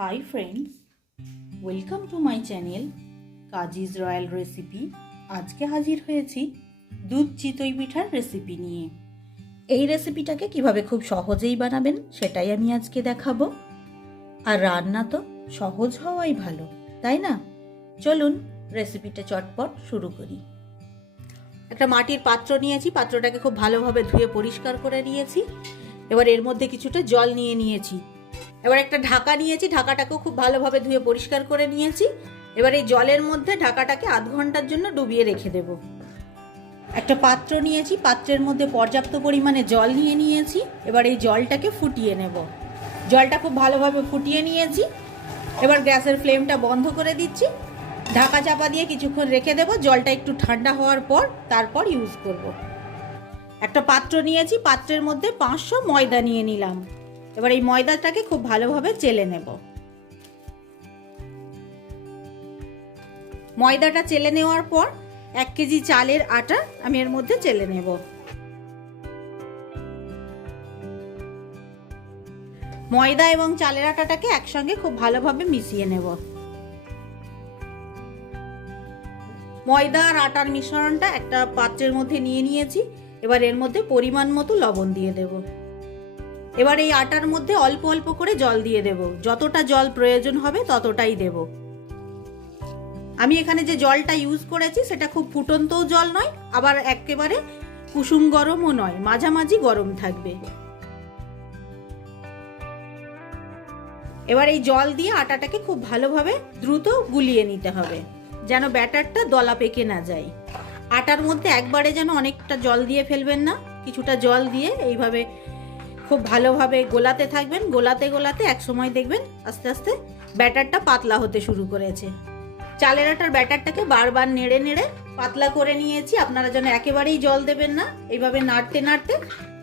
High friends, welcome to my channel Kazi's royal recipe. আজকে হাজির হয়েছি দুধ চিতই পিঠার রেসিপি নিয়ে। এই রেসিপিটাকে কিভাবে খুব সহজেই বানাবেন সেটাই আমি আজকে দেখাবো। আর রান্না তো সহজ হওয়াই ভালো, তাই না? চলুন রেসিপিটা চটপট শুরু করি। একটা মাটির পাত্র নিয়েছি, পাত্রটাকে খুব ভালোভাবে ধুয়ে পরিষ্কার করে নিয়েছি। এবার এর মধ্যে কিছুটা জল নিয়ে নিয়েছি। এবার একটা ঢাকা নিয়েছি, ঢাকাটাকেও খুব ভালোভাবে ধুয়ে পরিষ্কার করে নিয়েছি। এবার এই জলের মধ্যে ঢাকাটাকে আধ ঘন্টার জন্য ডুবিয়ে রেখে দেব। একটা পাত্র নিয়েছি, পাত্রের মধ্যে পর্যাপ্ত পরিমাণে জল নিয়ে নিয়েছি। এবার এই জলটাকে ফুটিয়ে নেব। জলটা খুব ভালোভাবে ফুটিয়ে নিয়েছি। এবার গ্যাসের ফ্লেমটা বন্ধ করে দিচ্ছি, ঢাকা চাপা দিয়ে কিছুক্ষণ রেখে দেব। জলটা একটু ঠান্ডা হওয়ার পর তারপর ইউজ করব। একটা পাত্র নিয়েছি, পাত্রের মধ্যে 500 ময়দা নিয়ে নিলাম। এবার এই ময়দাটাকে খুব ভালোভাবে চেলে নেব। ময়দাটা চেলে নেওয়ার পর 1 কেজি চালের আটা আমি এর মধ্যে চেলে নেব। ময়দা এবং চালের আটাটাকে একসঙ্গে খুব ভালোভাবে মিশিয়ে নেব। ময়দা আর আটার মিশ্রণটা একটা পাত্রের মধ্যে নিয়ে নিয়েছি। এবার এর মধ্যে পরিমাণ মতো লবণ দিয়ে দেব। এবার এই আটার মধ্যে অল্প অল্প করে জল দিয়ে দেব। যতটা জল প্রয়োজন হবে ততটাই দেব। আমি এখানে যে জলটা ইউজ করেছি সেটা খুব ফুটন্তও জল নয়, আবার একেবারে কুসুম গরমও নয়, মাঝামাঝি গরম থাকবে। এবার এই জল দিয়ে আটাটাকে খুব ভালোভাবে দ্রুত গুলিয়ে নিতে হবে, যেন ব্যাটারটা দলা পেকে না যায়। আটার মধ্যে একবারে যেন অনেকটা জল দিয়ে ফেলবেন না, কিছুটা জল দিয়ে এইভাবে খুব ভালোভাবে গোলাতে থাকবেন। গোলাতে গোলাতে এক সময় দেখবেন আস্তে আস্তে ব্যাটারটা পাতলা হতে শুরু করেছে। চালের আটার ব্যাটারটাকে বারবার নেড়ে নেড়ে পাতলা করে নিয়েছি। আপনারা যেন একেবারেই জল দেবেন না, এইভাবে নাড়তে নাড়তে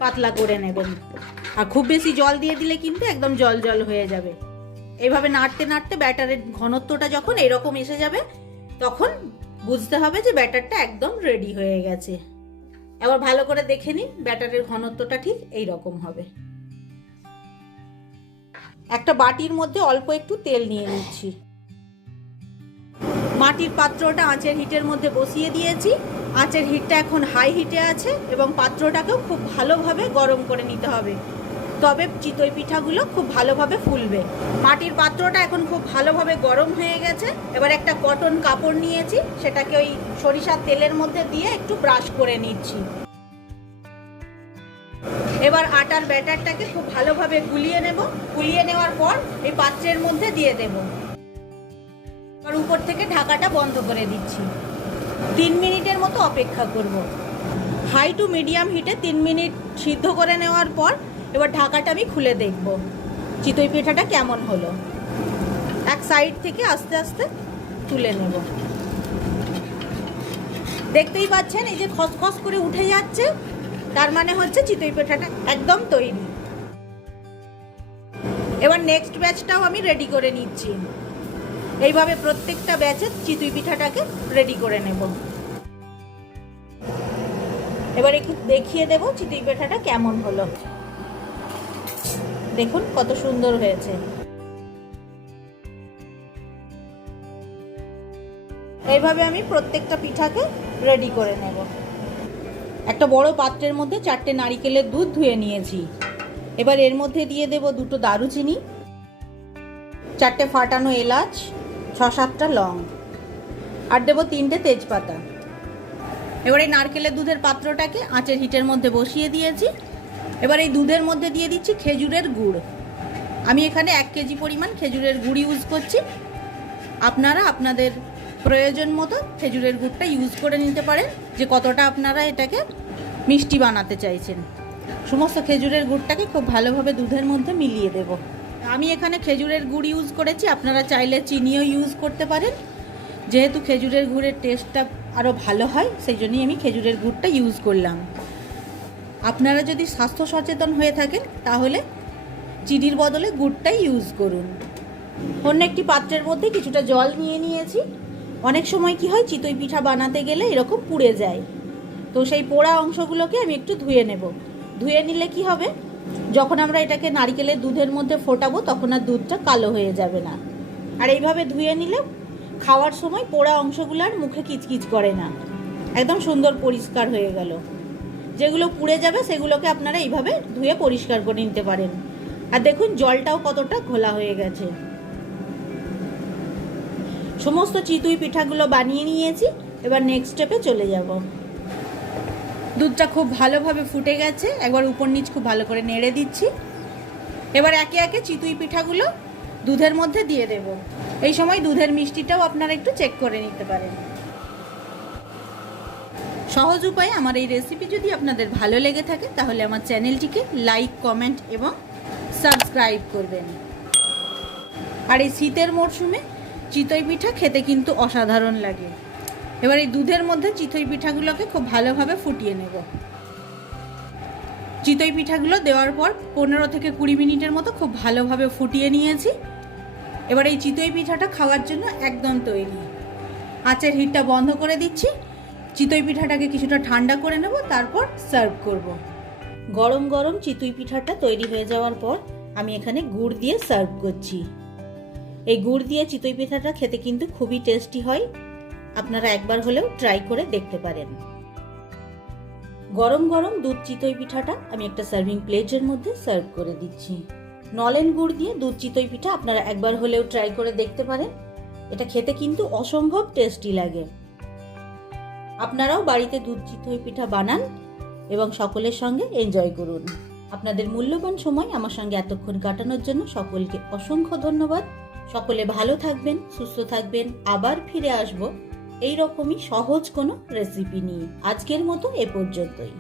পাতলা করে নেবেন। আর খুব বেশি জল দিয়ে দিলে কিন্তু একদম জল জল হয়ে যাবে। এইভাবে নাড়তে নাড়তে ব্যাটারের ঘনত্বটা যখন এরকম এসে যাবে তখন বুঝতে হবে যে ব্যাটারটা একদম রেডি হয়ে গেছে। এবার ভালো করে দেখে নিন, ব্যাটারের ঘনত্বটা ঠিক এই রকম হবে। একটা বাটির মধ্যে অল্প একটু তেল নিয়ে নিচ্ছি। মাটির পাত্রটা আঁচের হিটের মধ্যে বসিয়ে দিয়েছি। আঁচের হিটটা এখন হাই হিটে আছে এবং পাত্রটাকেও খুব ভালোভাবে গরম করে নিতে হবে, তবে চিতই পিঠাগুলো খুব ভালোভাবে ফুলবে। মাটির পাত্রটা এখন খুব ভালোভাবে গরম হয়ে গেছে। এবার একটা কটন কাপড় নিয়েছি, সেটাকে ওই সরিষার তেলের মধ্যে দিয়ে একটু ব্রাশ করে নিচ্ছি। এবার আটার ব্যাটারটাকে খুব ভালোভাবে গুলিয়ে নেব। গুলিয়ে নেওয়ার পর এই পাত্রের মধ্যে দিয়ে দেব। আর উপর থেকে ঢাকাটা বন্ধ করে দিচ্ছি। 3 মিনিটের মতো অপেক্ষা করব। হাই টু মিডিয়াম হিটে 3 মিনিট সিদ্ধ করে নেওয়ার পর এবার ঢাকাটা আমি খুলে দেখব চিতই পিঠাটা কেমন হলো। এক সাইড থেকে আস্তে আস্তে তুলে নেব। দেখতেই পাচ্ছেন এই যে খসখস করে উঠে যাচ্ছে, তার মানে হচ্ছে চিতই পিঠাটা একদম তৈরি। এবার নেক্সট ব্যাচটাও আমি রেডি করে নিচ্ছি। এইভাবে প্রত্যেকটা ব্যাচের চিতই পিঠাটাকে রেডি করে নেব। এবার একটু দেখিয়ে দেব চিতই পিঠাটা কেমন হলো। দেখুন কত সুন্দর হয়েছে। এইভাবে আমি প্রত্যেকটা পিঠাকে রেডি করে নেব। একটা বড় পাত্রের মধ্যে 4টে নারিকেলের দুধ ধুয়ে নিয়েছি। এবার এর মধ্যে দিয়ে দেব 2টো দারুচিনি, 4টে ফাটানো এলাচ, 6-7টা লং, আর দেব 3টে তেজপাতা। এবার এই নারকেলের দুধের পাত্রটাকে আঁচের হিটের মধ্যে বসিয়ে দিয়েছি। এবার এই দুধের মধ্যে দিয়ে দিচ্ছি খেজুরের গুড়। আমি এখানে 1 কেজি পরিমাণ খেজুরের গুড় ইউজ করছি। আপনারা আপনাদের প্রয়োজন মতো খেজুরের গুড়টা ইউজ করে নিতে পারেন, যে কতটা আপনারা এটাকে মিষ্টি বানাতে চাইছেন। সমস্ত খেজুরের গুড়টাকে খুব ভালোভাবে দুধের মধ্যে মিলিয়ে দেব। আমি এখানে খেজুরের গুড় ইউজ করেছি, আপনারা চাইলে চিনিও ইউজ করতে পারেন। যেহেতু খেজুরের গুড়ের টেস্টটা আরও ভালো হয় সেই জন্যই আমি খেজুরের গুড়টা ইউজ করলাম। আপনারা যদি স্বাস্থ্য সচেতন হয়ে থাকেন তাহলে চিনির বদলে গুড়টাই ইউজ করুন। অন্য একটি পাত্রের মধ্যে কিছুটা জল নিয়ে নিয়েছি। অনেক সময় কি হয়, চিতই পিঠা বানাতে গেলে এরকম পুড়ে যায়, তো সেই পোড়া অংশগুলোকে আমি একটু ধুয়ে নেব। ধুয়ে নিলে কি হবে, যখন আমরা এটাকে নারকেলের দুধের মধ্যে ফোটাবো তখন আর দুধটা কালো হয়ে যাবে না। আর এইভাবে ধুয়ে নিলে খাওয়ার সময় পোড়া অংশগুলো আর মুখে কিচকিচ করে না, একদম সুন্দর পরিষ্কার হয়ে গেল। যেগুলো পুড়ে যাবে সেগুলোকে আপনারা এইভাবে ধুয়ে পরিষ্কার করে নিতে পারেন। আর দেখুন জলটাও কতটা ঘোলা হয়ে গেছে। সমস্ত চিতই পিঠাগুলো বানিয়ে নিয়েছি, এবার নেক্সট স্টেপে চলে যাব। দুধটা খুব ভালোভাবে ফুটে গেছে, একবার উপর নিচ খুব ভালো করে নেড়ে দিচ্ছি। এবার একে একে চিতই পিঠাগুলো দুধের মধ্যে দিয়ে দেব। এই সময় দুধের মিষ্টিটাও আপনারা একটু চেক করে নিতে পারেন। সহজ উপায়ে আমার এই রেসিপি যদি আপনাদের ভালো লেগে থাকে তাহলে আমার চ্যানেলটিকে লাইক, কমেন্ট এবং সাবস্ক্রাইব করবেন। আর এই শীতের মরশুমে চিতই পিঠা খেতে কিন্তু অসাধারণ লাগে। এবার এই দুধের মধ্যে চিতই পিঠাগুলোকে খুব ভালোভাবে ফুটিয়ে নেব। চিতই পিঠাগুলো দেওয়ার পর 15 থেকে 20 মিনিটের মতো খুব ভালোভাবে ফুটিয়ে নিয়েছি। এবার এই চিতই পিঠাটা খাওয়ার জন্য একদম তৈরি। আঁচের হিটটা বন্ধ করে দিচ্ছি। চিতই পিঠাটাকে কিছুটা ঠান্ডা করে নেব, তারপর সার্ভ করব। গরম গরম চিতই পিঠাটা তৈরি হয়ে যাওয়ার পর আমি এখানে গুড় দিয়ে সার্ভ করছি। এই গুড় দিয়ে চিতই পিঠাটা খেতে কিন্তু খুবই টেস্টি হয়, আপনারা একবার হলেও ট্রাই করে দেখতে পারেন। গরম গরম দুধ চিতই পিঠাটা আমি একটা সার্ভিং প্লেটের মধ্যে সার্ভ করে দিচ্ছি। নলেন গুড় দিয়ে দুধ চিতই পিঠা আপনারা একবার হলেও ট্রাই করে দেখতে পারেন, এটা খেতে কিন্তু অসম্ভব টেস্টি লাগে। আপনারাও বাড়িতে দুধ চিতই পিঠা বানান এবং সকলের সঙ্গে এনজয় করুন। আপনাদের মূল্যবান সময় আমার সঙ্গে এতক্ষণ কাটানোর জন্য সকলকে অসংখ্য ধন্যবাদ। সকলে ভালো থাকবেন, সুস্থ থাকবেন। আবার ফিরে আসবো এই রকমই সহজ কোনো রেসিপি নিয়ে। আজকের মতো এ পর্যন্তই।